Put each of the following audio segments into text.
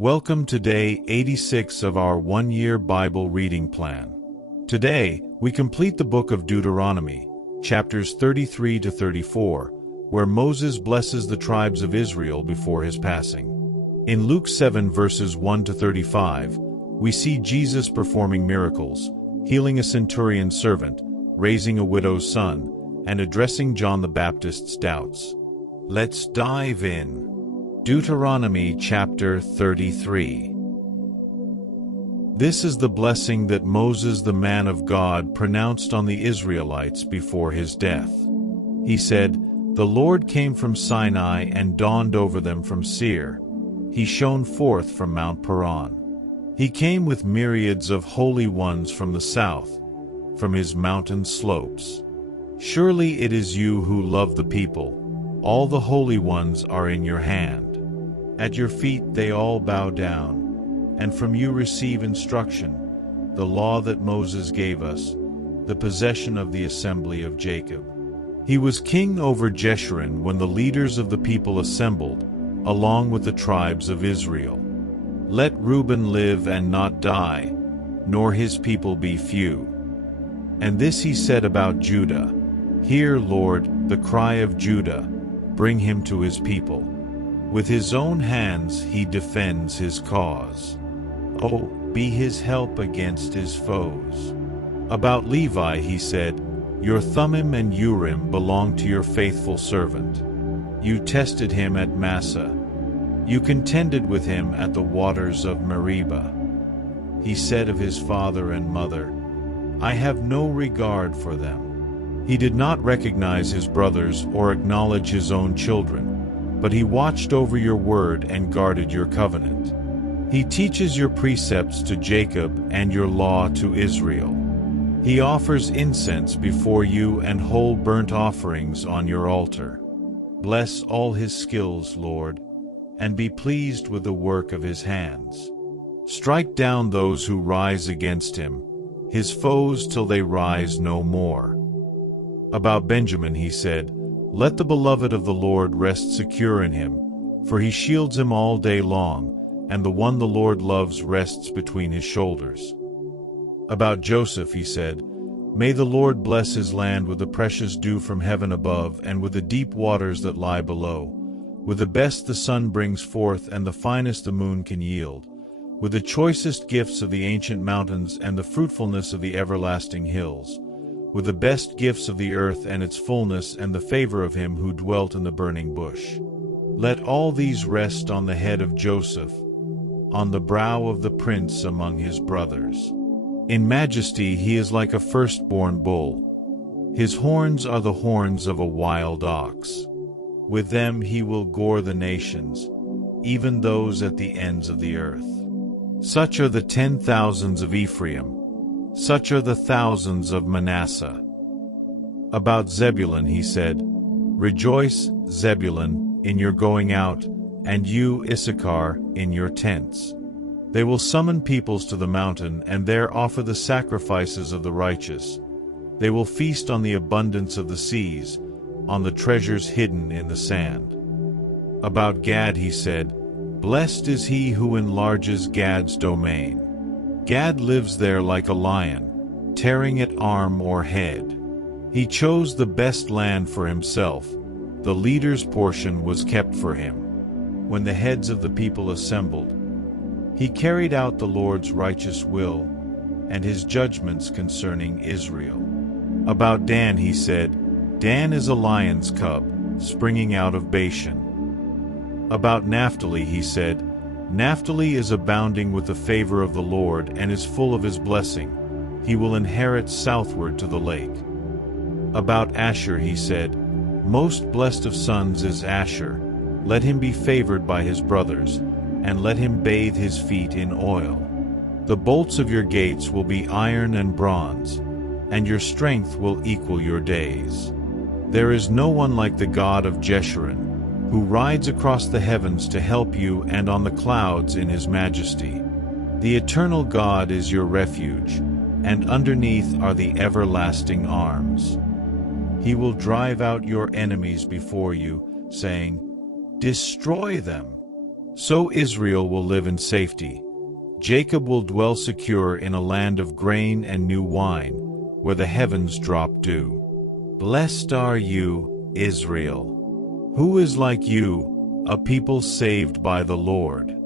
Welcome to day 86 of our one-year Bible reading plan. Today, we complete the book of Deuteronomy, chapters 33 to 34, where Moses blesses the tribes of Israel before his passing. In Luke 7 verses 1 to 35, we see Jesus performing miracles, healing a centurion's servant, raising a widow's son, and addressing John the Baptist's doubts. Let's dive in. Deuteronomy chapter 33. This is the blessing that Moses the man of God pronounced on the Israelites before his death. He said, "The Lord came from Sinai and dawned over them from Seir. He shone forth from Mount Paran. He came with myriads of holy ones from the south, from his mountain slopes. Surely it is you who love the people. All the holy ones are in your hand. At your feet they all bow down, and from you receive instruction, the law that Moses gave us, the possession of the assembly of Jacob." He was king over Jeshurun when the leaders of the people assembled, along with the tribes of Israel. "Let Reuben live and not die, nor his people be few." And this he said about Judah, "Hear, Lord, the cry of Judah, bring him to his people. With his own hands he defends his cause. Oh, be his help against his foes." About Levi he said, "Your Thummim and Urim belong to your faithful servant. You tested him at Massah. You contended with him at the waters of Meribah." He said of his father and mother, "I have no regard for them." He did not recognize his brothers or acknowledge his own children, but he watched over your word and guarded your covenant. He teaches your precepts to Jacob and your law to Israel. He offers incense before you and whole burnt offerings on your altar. Bless all his skills, Lord, and be pleased with the work of his hands. Strike down those who rise against him, his foes till they rise no more. About Benjamin he said, "Let the beloved of the Lord rest secure in him, for he shields him all day long, and the one the Lord loves rests between his shoulders." About Joseph he said, "May the Lord bless his land with the precious dew from heaven above and with the deep waters that lie below, with the best the sun brings forth and the finest the moon can yield, with the choicest gifts of the ancient mountains and the fruitfulness of the everlasting hills, with the best gifts of the earth and its fullness and the favor of him who dwelt in the burning bush. Let all these rest on the head of Joseph, on the brow of the prince among his brothers. In majesty he is like a firstborn bull. His horns are the horns of a wild ox. With them he will gore the nations, even those at the ends of the earth. Such are the 10,000s of Ephraim. Such are the thousands of Manasseh." About Zebulun he said, "Rejoice, Zebulun, in your going out, and you, Issachar, in your tents. They will summon peoples to the mountain, and there offer the sacrifices of the righteous. They will feast on the abundance of the seas, on the treasures hidden in the sand." About Gad he said, "Blessed is he who enlarges Gad's domain. Gad lives there like a lion, tearing at arm or head. He chose the best land for himself. The leader's portion was kept for him. When the heads of the people assembled, he carried out the Lord's righteous will and his judgments concerning Israel." About Dan he said, "Dan is a lion's cub, springing out of Bashan." About Naphtali he said, "Naphtali is abounding with the favor of the Lord and is full of his blessing. He will inherit southward to the lake." About Asher he said, "Most blessed of sons is Asher. Let him be favored by his brothers, and let him bathe his feet in oil. The bolts of your gates will be iron and bronze, and your strength will equal your days. There is no one like the God of Jeshurun, who rides across the heavens to help you and on the clouds in his majesty. The eternal God is your refuge, and underneath are the everlasting arms. He will drive out your enemies before you, saying, 'Destroy them.' So Israel will live in safety. Jacob will dwell secure in a land of grain and new wine, where the heavens drop dew. Blessed are you, Israel. Who is like you, a people saved by the Lord?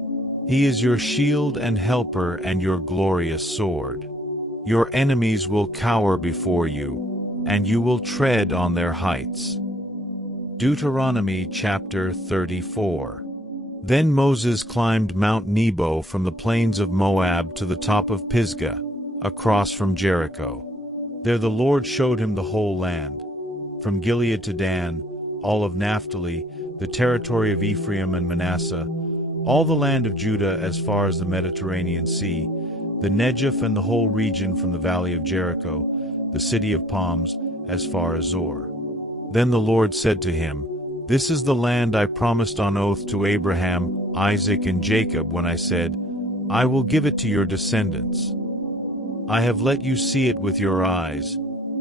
He is your shield and helper and your glorious sword. Your enemies will cower before you, and you will tread on their heights. Deuteronomy chapter 34. Then Moses climbed Mount Nebo from the plains of Moab to the top of Pisgah, across from Jericho. There the Lord showed him the whole land, from Gilead to Dan, all of Naphtali, the territory of Ephraim and Manasseh, all the land of Judah as far as the Mediterranean Sea, the Negev and the whole region from the valley of Jericho, the city of palms, as far as Zor. Then the Lord said to him, This is the land I promised on oath to Abraham, Isaac, and Jacob when I said, I will give it to your descendants. I have let you see it with your eyes,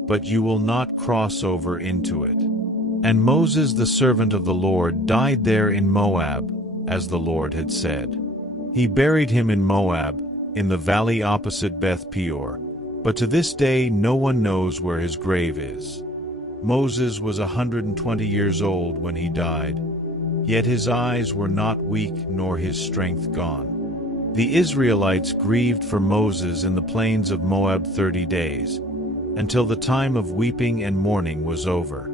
but you will not cross over into it. And Moses the servant of the Lord died there in Moab, as the Lord had said. He buried him in Moab, in the valley opposite Beth Peor, but to this day no one knows where his grave is. Moses was 120 years old when he died, yet his eyes were not weak nor his strength gone. The Israelites grieved for Moses in the plains of Moab 30 days, until the time of weeping and mourning was over.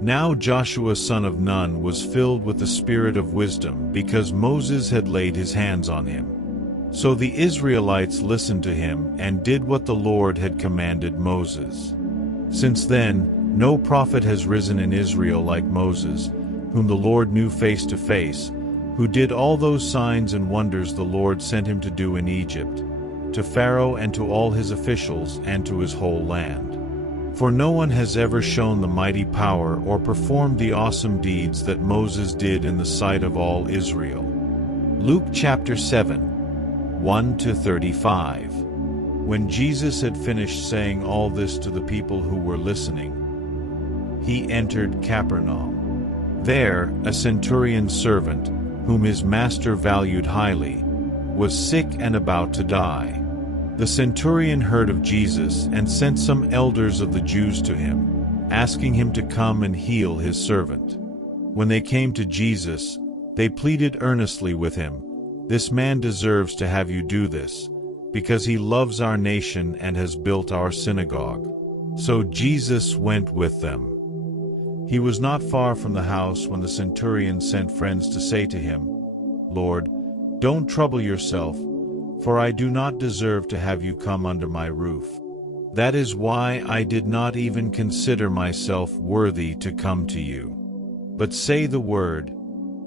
Now Joshua son of Nun was filled with the spirit of wisdom because Moses had laid his hands on him. So the Israelites listened to him and did what the Lord had commanded Moses. Since then, no prophet has risen in Israel like Moses, whom the Lord knew face to face, who did all those signs and wonders the Lord sent him to do in Egypt, to Pharaoh and to all his officials and to his whole land. For no one has ever shown the mighty power or performed the awesome deeds that Moses did in the sight of all Israel. Luke chapter 7, 1-35. When Jesus had finished saying all this to the people who were listening, he entered Capernaum. There, a centurion's servant, whom his master valued highly, was sick and about to die. The centurion heard of Jesus and sent some elders of the Jews to him, asking him to come and heal his servant. When they came to Jesus, they pleaded earnestly with him, This man deserves to have you do this, because he loves our nation and has built our synagogue. So Jesus went with them. He was not far from the house when the centurion sent friends to say to him, Lord, don't trouble yourself, for I do not deserve to have you come under my roof. That is why I did not even consider myself worthy to come to you. But say the word,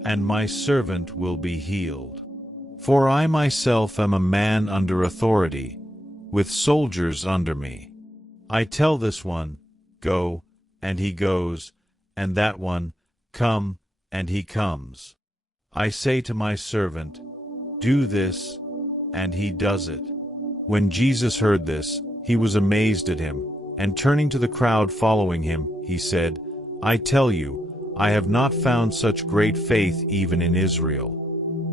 and my servant will be healed. For I myself am a man under authority, with soldiers under me. I tell this one, Go, and he goes, and that one, Come, and he comes. I say to my servant, Do this, and he does it. When Jesus heard this, he was amazed at him, and turning to the crowd following him, he said, I tell you, I have not found such great faith even in Israel.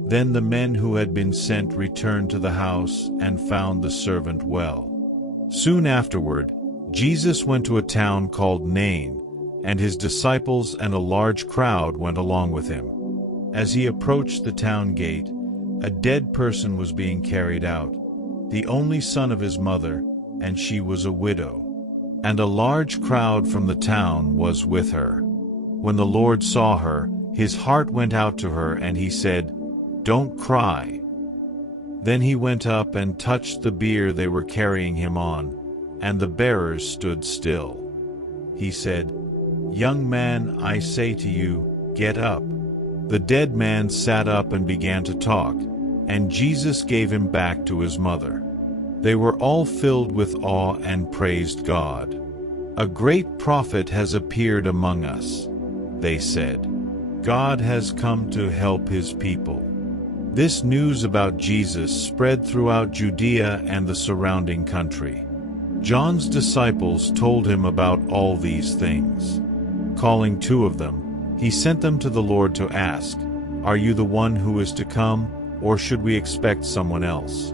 Then the men who had been sent returned to the house and found the servant well. Soon afterward, Jesus went to a town called Nain, and his disciples and a large crowd went along with him. As he approached the town gate, a dead person was being carried out, the only son of his mother, and she was a widow. And a large crowd from the town was with her. When the Lord saw her, his heart went out to her, and he said, Don't cry. Then he went up and touched the bier they were carrying him on, and the bearers stood still. He said, Young man, I say to you, get up. The dead man sat up and began to talk, and Jesus gave him back to his mother. They were all filled with awe and praised God. A great prophet has appeared among us, they said. God has come to help his people. This news about Jesus spread throughout Judea and the surrounding country. John's disciples told him about all these things. Calling 2 of them, he sent them to the Lord to ask, "Are you the one who is to come, or should we expect someone else?"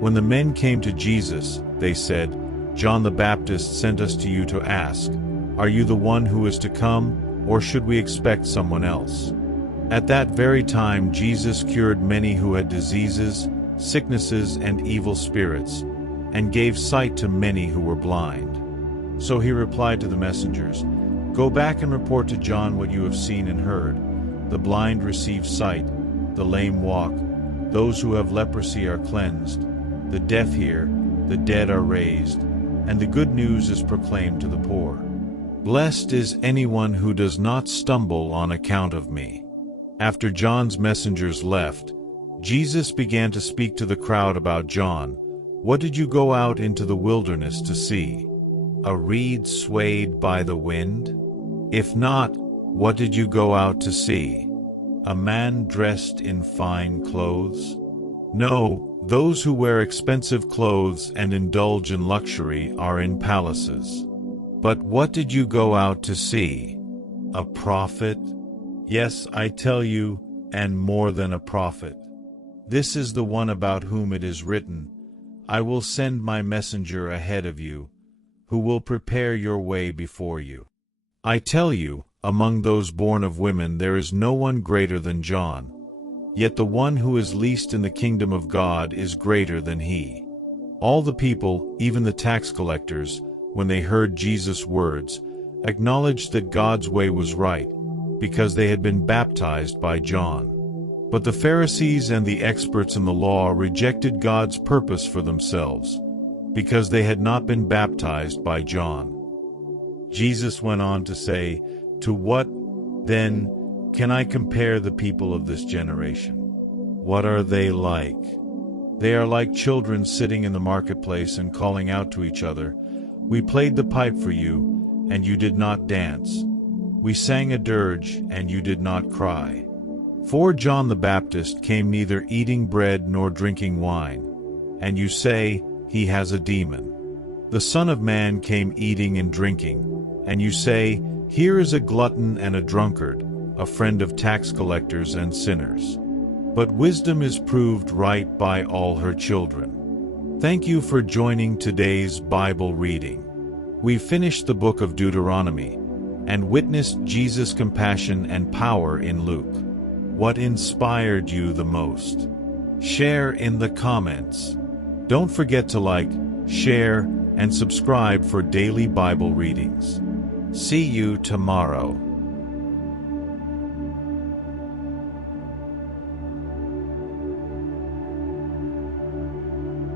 When the men came to Jesus, they said, "John the Baptist sent us to you to ask, 'Are you the one who is to come, or should we expect someone else?'" At that very time Jesus cured many who had diseases, sicknesses, and evil spirits, and gave sight to many who were blind. So he replied to the messengers, "Go back and report to John what you have seen and heard. The blind receive sight, the lame walk, those who have leprosy are cleansed, the deaf hear, the dead are raised, and the good news is proclaimed to the poor. Blessed is anyone who does not stumble on account of me." After John's messengers left, Jesus began to speak to the crowd about John. "What did you go out into the wilderness to see? A reed swayed by the wind? If not, what did you go out to see? A man dressed in fine clothes? No, those who wear expensive clothes and indulge in luxury are in palaces. But what did you go out to see? A prophet? Yes, I tell you, and more than a prophet. This is the one about whom it is written, 'I will send my messenger ahead of you, who will prepare your way before you.' I tell you, among those born of women there is no one greater than John, yet the one who is least in the kingdom of God is greater than he." All the people, even the tax collectors, when they heard Jesus' words, acknowledged that God's way was right, because they had been baptized by John. But the Pharisees and the experts in the law rejected God's purpose for themselves, because they had not been baptized by John. Jesus went on to say, "To what, then, can I compare the people of this generation? What are they like? They are like children sitting in the marketplace and calling out to each other, 'We played the pipe for you, and you did not dance. We sang a dirge, and you did not cry.' For John the Baptist came neither eating bread nor drinking wine, and you say, 'He has a demon.' The Son of Man came eating and drinking, and you say, 'Here is a glutton and a drunkard, a friend of tax collectors and sinners.' But wisdom is proved right by all her children." Thank you for joining today's Bible reading. We finished the book of Deuteronomy and witnessed Jesus' compassion and power in Luke. What inspired you the most? Share in the comments. Don't forget to like, share, and subscribe for daily Bible readings. See you tomorrow.